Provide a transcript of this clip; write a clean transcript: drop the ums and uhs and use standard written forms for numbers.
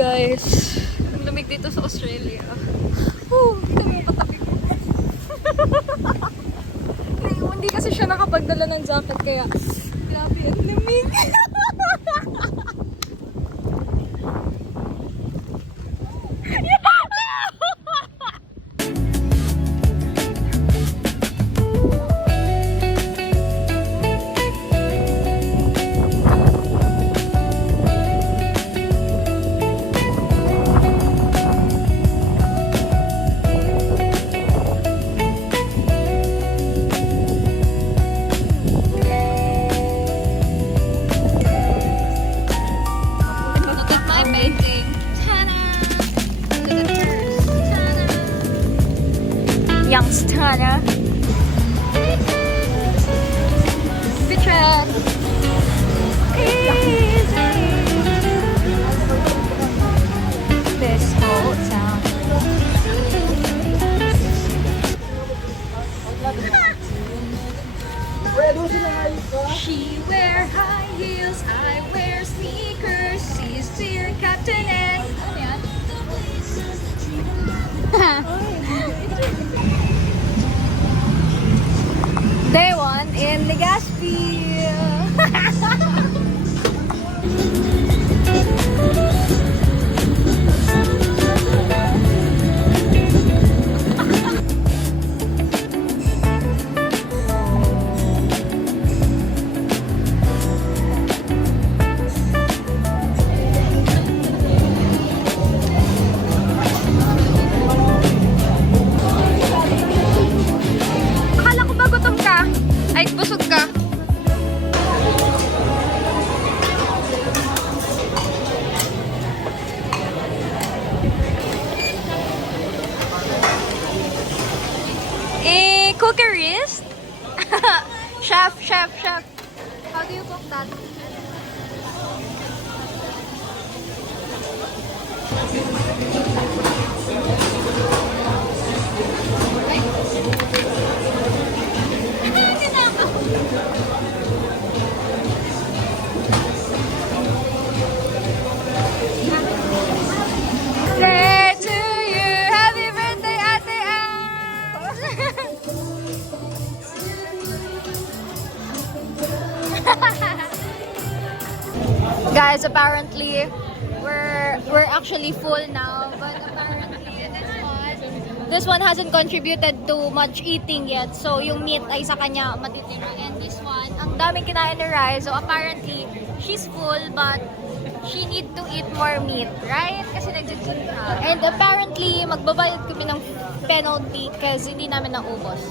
Guys, ang lamig dito sa Australia. Kita mo katabi ko. Hindi kasi siya nakapagdala ng jacket kaya grabe, ang lamig. Youngstana. Picture. This whole town. She wear high heels, I wear sneakers. She's dear Captain N. Day 1 in Legazpi. Akala ko ba gutom ka? Ay, busog ka. Cookie wrist? Chef. How do you cook that? Birthday to you, happy birthday, Ate Ash! Guys, apparently we're actually full now, but apparently this one hasn't contributed to much eating yet. So yung meat ay sa kanya matitira, and this one ang daming kinain ni Rai. So apparently she's full but she need to eat more meat, right? Kasi nag-gym ka. And apparently magbabayad kami ng penalty kasi hindi namin naubos.